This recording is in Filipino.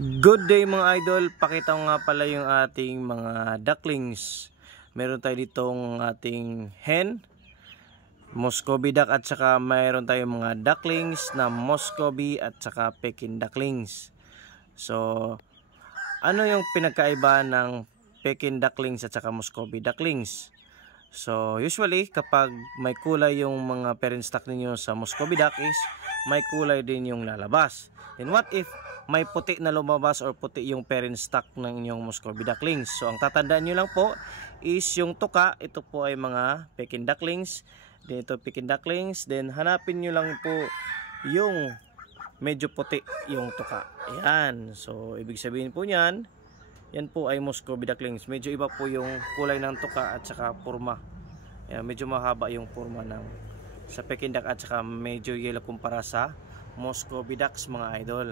Good day mga idol, pakita ko nga pala yung ating mga ducklings. Meron tayo ditong ating hen, Muscovy duck, at saka mayroon tayong mga ducklings na Muscovy at saka Peking ducklings. So, ano yung pinagkaiba ng Peking ducklings at saka Muscovy ducklings? So, usually kapag may kulay yung mga parent stock ninyo sa Muscovy duck is may kulay din yung lalabas. And what if may puti na lumabas or puti yung parent stock ng inyong Muscovy ducklings? So, ang tatandaan nyo lang po is yung tuka. Ito po ay mga Peking ducklings. Then ito Peking ducklings. Then hanapin nyo lang po yung medyo puti yung tuka. Ayan. So, ibig sabihin po niyan, yan po ay Muscovy ducklings. Medyo iba po yung kulay ng tuka at saka porma. Ayan, medyo mahaba yung porma ng sa Peking duck at saka medyo yellow kumpara sa Muscovy ducks mga idol.